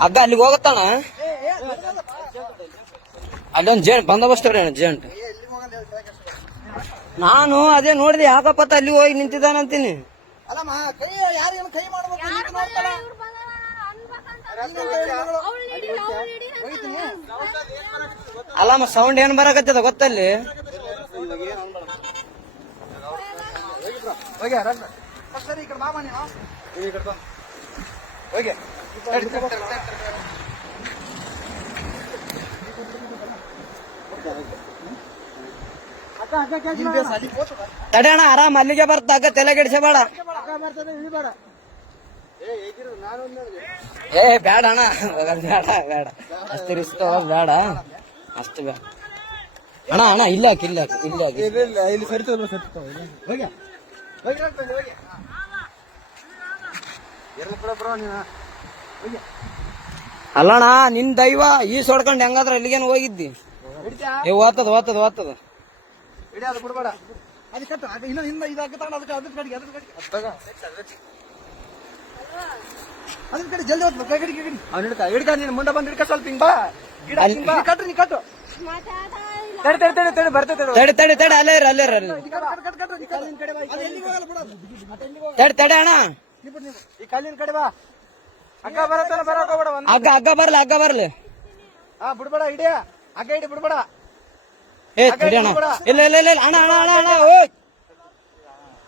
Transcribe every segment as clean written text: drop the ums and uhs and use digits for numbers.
ಹಗ್ಗ ಅಲ್ಲಿಗೆ ಹೋಗತ್ತಾನ. ಅಲ್ಲೊಂದ್ ಬಂದೋಬಸ್ತ್ ಜೇಂಟ್. ನಾನು ಅದೇ ನೋಡಿದೆ, ಯಾಕಪ್ಪತ್ತ ಅಲ್ಲಿ ಹೋಗಿ ನಿಂತಿದ್ದಾನಂತೀನಿ. ಅಲ್ಲಮ್ಮ ಸೌಂಡ್ ಏನ್ ಬರಕತ್ತದ ಗೊತ್ತಲ್ಲಿ. ತಡೆಯಣ, ಆರಾಮ್ ಅಲ್ಲಿಗೆ ಬರ್ತ ಹಗ್ಗ, ತಲೆ ಕೆಡಿಸಬೇಡ. ಏ ಬೇಡ ಅಣ್ಣ, ಬೇಡ ಬೇಡ, ಅಷ್ಟು ರಿಸ್ಕ್ ಬೇಡ, ಅಷ್ಟು ಬೇಡ ಅಣ್ಣ. ಅಣ್ಣ ಇಲ್ಲ ಇಲ್ಲ ಇಲ್ಲ ಇಲ್ಲಿ ಅಲ್ಲಣ್ಣ, ನಿನ್ ದೈವ ಈ ಸೊಡ್ಕೊಂಡ್ ಹೆಂಗಾದ್ರ ಅಲ್ಲಿಗೇನು ಹೋಗಿದ್ದಿ? ಏ ಓದ್ತದ ಓದ್ತದ ಓದ್ತದ. ಜಲ್ದಿ ಮುಂದೆ ಬಂದ್ ಹಿಡ್ಕ, ಸ್ವಲ್ಪ ಹಿಂಗ್ ಬಾ. ಕಟ್ರಿ, ನೀ ಕಟ್ಟು. ತಡೆ ತಡೆ ಅಲ್ಲೇ ತಡೆ ಅಣ್ಣ, ಈ ಕಲ್ಲಿನ ಕಡೆ ಬಾ. ಹಗ್ಗ ಬರತ್ತಾನ, ಬರಕ್ ಹೋಗ್ಬೇಡ. ಹಗ್ಗ ಬರ್ಲಿ, ಹಗ್ಗ ಬರ್ಲಿ. ಬಿಡ್ಬೇಡ, ಹಿಡಿಯ ಹಗ್ಗ ಹಿಡಿ, ಬಿಡ್ಬೇಡ. ಏ ತಡಿ ಅಣ್ಣ, ಇಲ್ಲ ಇಲ್ಲ ಇಲ್ಲ ಅಣ್ಣ ಅಣ್ಣ ಅಣ್ಣ ಅಣ್ಣ, ಓಯ್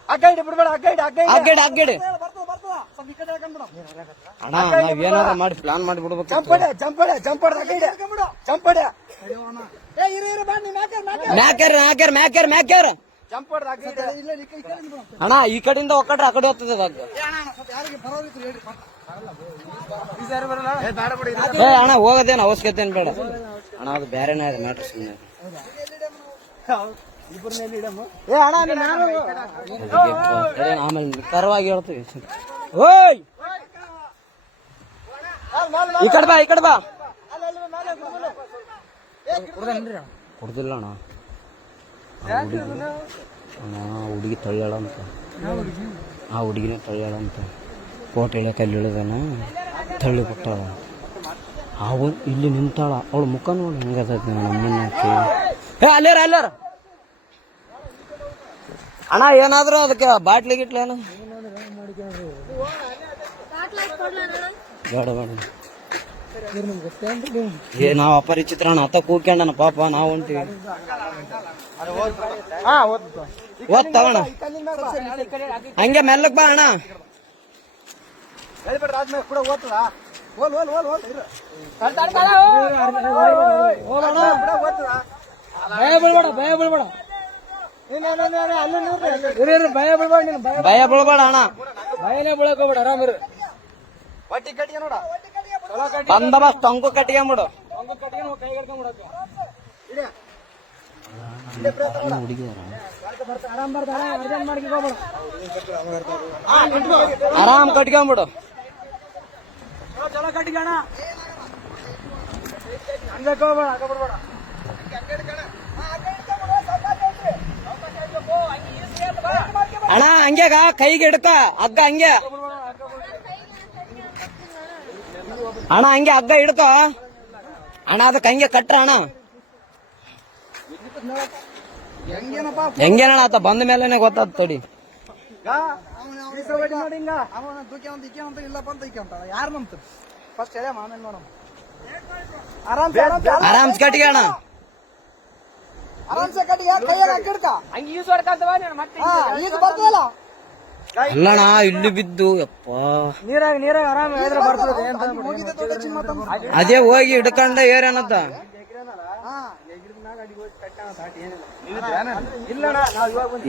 ಹಗ್ಗ ಹಿಡಿ, ಬಿಡ್ಬೇಡ. ಹಗ್ಗ ಹಿಡಿ ಹಗ್ಗ ಹಿಡಿ. ಅಣ್ಣ ನಾವ್ ಏನಾರ ಮಾಡಿ ಪ್ಲಾನ್ ಮಾಡಿ ಬಿಡ್ಬೇಕು. ಮ್ಯಾಕ್ಯಾರ ಅಣ್ಣ, ಈ ಕಡೆಯಿಂದ ಒಕ್ಕಟ್ರೆ ಆ ಕಡೆ ಹೋಗ್ತದೆ ಹಗ್ಗ. ಏ ಅಣ್ಣ, ಹೋಗೋದೇನು ಅವಶ್ಯಕತೆ ಏನ್ ಬೇಡ ಅಣ್ಣ, ಅದು ಬೇರೆನೇ ಇದೆ ಮ್ಯಾಟ್ರ್. ಸುಮ್ಮನೆ ಆಮೇಲೆ ಕರವಾಗಿ ಹೇಳ್ತೀವಿ. ಓಯ್ ಈ ಕಡೆ ಬಾ, ಈ ಕಡೆ ಬಾ. ಕೊಡ್ದಿಲ್ಲ ಅಣ್ಣ, ಹುಡುಗಿ ತಳ್ಳ್ಯಾಳ ಅಂತ. ಆ ಹುಡುಗಿನೇ ತಳ್ಳ್ಯಾಳ ಅಂತ. ಕೋಟೆ ಇಳಿಯಕ್ಕೆ ಅಲ್ಲಿ ಇಳಿದಾನ, ತಳ್ಳಿ ಬಿಟ್ಟಾಳ. ಅವು ಇಲ್ಲಿ ನಿಂತಾಳ, ಅವಳ ಮುಖ ನೋಡಿ ಹೆಂಗದ ನಮ್ಮನ್ನಕ್ಕೆ. ಏ ಅಲ್ಲಾರ ಅಣ್ಣ, ಏನಾದ್ರು ಅದಕ್ಕೆ ಬಾಟ್ಲಿ ಗಿಟ್ಲಿ ಏನು ಬೇಡ ಬೇಡ. ಏ ನಾವ್ ಅಪರಿಚಿತ್ರ ಅಣ್ಣ, ಅತ್ತ ಕೂಕ್ಯಣ್ಣ ಪಾಪ, ನಾವು ಹೊಂಟಿವಿ. ಓದ್ತಾವಣ್ಣ, ಹಂಗೆ ಮೆಲ್ಲಕ್ ಬಾ ಅಣ್ಣ. ಭಯ ಬೀಳ್ಬೇಡ ಅಣ್ಣ, ಭಯನೇ ಬೀಳಕ್ ಹೋಗ್ಬೇಡ, ಆರಾಮಿರು. ಬಂದೋಬಸ್ತ್ ಟೊಂಕು ಕಟ್ಕೊಂಬಿಡು. ಆರಾಮ್ ಕಟ್ಕೊಂಬಿಡು. ಅಣ್ಣ ಹಂಗ್ಯಾಗ ಕೈಗೆ ಹಿಡ್ಕ ಹಗ್ಗ, ಹಂಗೆ ಅಣ್ಣ, ಹಂಗೆ ಹಗ್ಗ ಹಿಡ್ಕ ಅಣ್ಣ. ಅದಕ್ಕೆ ಹಂಗೆ ಕಟ್ರ ಅಣ್ಣ. ಹೆಂಗೇನಣ್ಣ ಆತ ಬಂದ ಮೇಲೆನೆ ಗೊತ್ತಾದ. ತಡಿ ಆರಾಮ್ ಕಟ್ಟಿಗೆ ಅಣ್ಣ. ಅಲ್ಲಣ್ಣ ಇಲ್ಲಿ ಬಿದ್ದು ಯಪ್ಪ ನೀರಾಗ ಆರಾಮ ಅದೇ ಹೋಗಿ ಹಿಡ್ಕೊಂಡ ಏರೇನತ್ತ.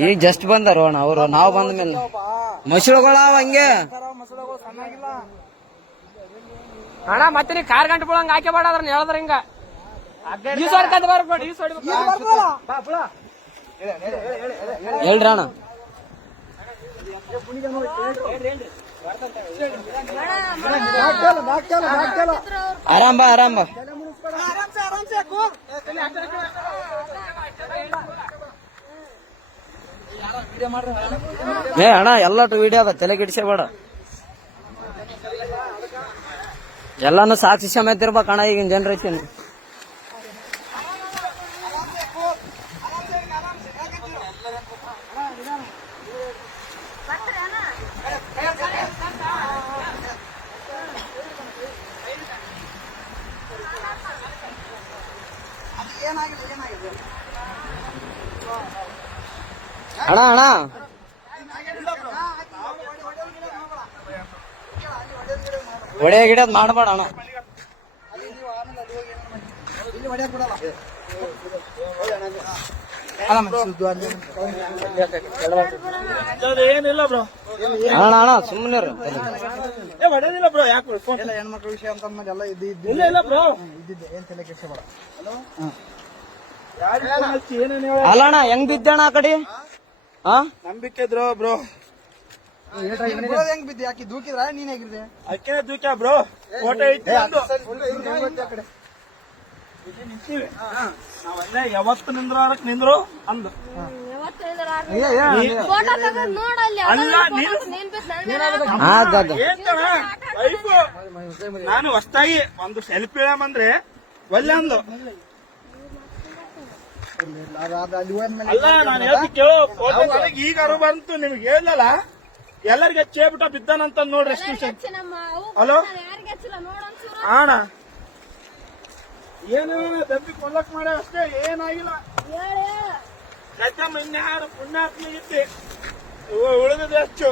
ಈಗ ಜಸ್ಟ್ ಬಂದಾರ ಅಣ್ಣ ಅವರು, ನಾವು ಬಂದ ಮೇಲೆ ಮಸಳುಗಳಾವ ಹಂಗೆ ಅಣ್ಣ. ಮತ್ತೆ ನೀ ಕಾರ್ ಗಂಟೆ ಬಿಡಂಗ ಹಾಕಿ ಬಾಡ್ರ ಹೇಳಿದ್ರ ಹಿಂಗ ಹೇಳ್ರಿ ಅಣ್ಣ. ಆರಾಮ್ ಬಾ, ಆರಾಮ್ ಬಾ. ಏ ಅಣ್ಣ ಎಲ್ಲಟು ವಿಡಿಯೋ ಅದ, ತಲೆ ಕೆಡಿಸಬೇಡ. ಎಲ್ಲಾನು ಸಾಕ್ಷಿ ಸಮೇತ ಇರ್ಬೇಕಣ್ಣ ಈಗಿನ ಜನರೇಷನ್. ಅಣ್ಣ ಅಣ್ಣ ಒಡೆ ಗಿಡದ್ ಮಾಡಬೇಡ ಅಣ್ಣ. ಏನಿಲ್ಲ ಬ್ರೋ, ಅಣ್ಣ ಅಣ್ಣ ಸುಮ್ಮನೆ ಹೊಡೆದಿಲ್ಲ ಬ್ರೋ. ಯಾಕೆ ಹೆಣ್ಮಕ್ಳ ವಿಷಯ ಅಂತ ಎಲ್ಲ ಇಲ್ಲ ಇಲ್ಲ ಬ್ರೋ, ಇದ್ದಿದ್ದೆ ಏನ್ ತಲೆ ಕೆಡ್ಸ್ಕೊಬೇಡ. ಏನೇನು ಹೇಳ ಅಲ್ಲ ಅಣ್ಣ ಹೆಂಗ್ ಬಿದ್ದಣ್ಣ ಆ ಕಡೆ? ಹಾ ನಂಬಿಕೆ ಇದ್ರು ಬ್ರೋ. ಹೆಂಗ್ ಬಿದ್ದೆ? ಯಾಕೆ ದೂಕಿದ್ರ ನೀನ್ ಹೇಗಿದ್ದೆ? ಅಕ್ಕೇ ದೂಕ್ಯ ಬ್ರೋ. ಫೋಟೋ ಇಟ್ಟು ನಿಂತೀವಿ. ನಾವಲ್ಲೇ ಯಾವತ್ತು ನಿಂದ್ರಾಡಕ್ ನಿಂದ್ರು ಅಂದು. ಅಲ್ಲ ಏನ್ತಣ ಲೈಫು. ನಾನು ಹೊಸ್ತಾಗಿ ಒಂದು ಸೆಲ್ಫಿ ಇಳಮಂದ್ರೆ ಒಲ್ಲೆ ಅಂದು. ಅಲ್ಲ ನಾನು ಹೇಳ್ತಿ ಕೇಳೋ, ಫೋಟೋ ನನಗೆ ಈಗ ಅರು ಬಂತು, ನಿಮ್ಗೆ ಹೇಳಲ್ಲ. ಎಲ್ಲರಿಗೆ ಚೇಬಿಟ ಬಿದ್ದಾನಂತ ನೋಡ್ರಿ ಎಷ್ಟು ವಿಷಯ. ಹಲೋ ಅಣ್ಣ, ಏನು ದಬ್ಬಿ ಕೊಲ್ಲಕ್ ಮಾಡ ಅಷ್ಟೇ, ಏನಾಗಿಲ್ಲ. ಕಚ್ಚಮ್ಮ ಇನ್ಯಾರು ಪುಣ್ಯಾತ್ಮಿಗಿತ್ತಿ ಉಳಿದಿದೆ ಹೆಚ್ಚು.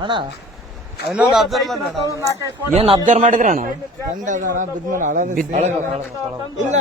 ಅಣ್ಣ ಇನ್ನೊಂದು ಅಬ್ಸರ್ವ್ ಏನ್ ಅಬ್ಸರ್ವ್ ಮಾಡಿದ್ರಿ ಅಣ್ಣ? ಇಲ್ಲ